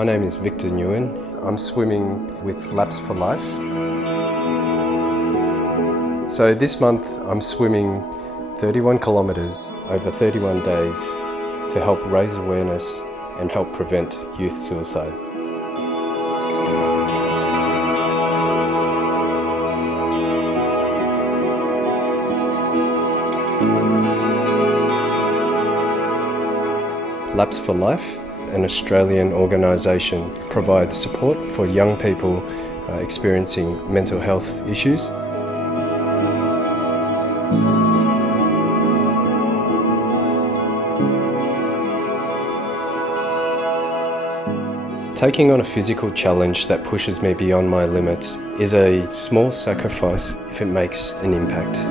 My name is Victor Nguyen. I'm swimming with Laps for Life. So this month I'm swimming 31 kilometres over 31 days to help raise awareness and help prevent youth suicide. Laps for Life, an Australian organisation, provides support for young people experiencing mental health issues. Taking on a physical challenge that pushes me beyond my limits is a small sacrifice if it makes an impact.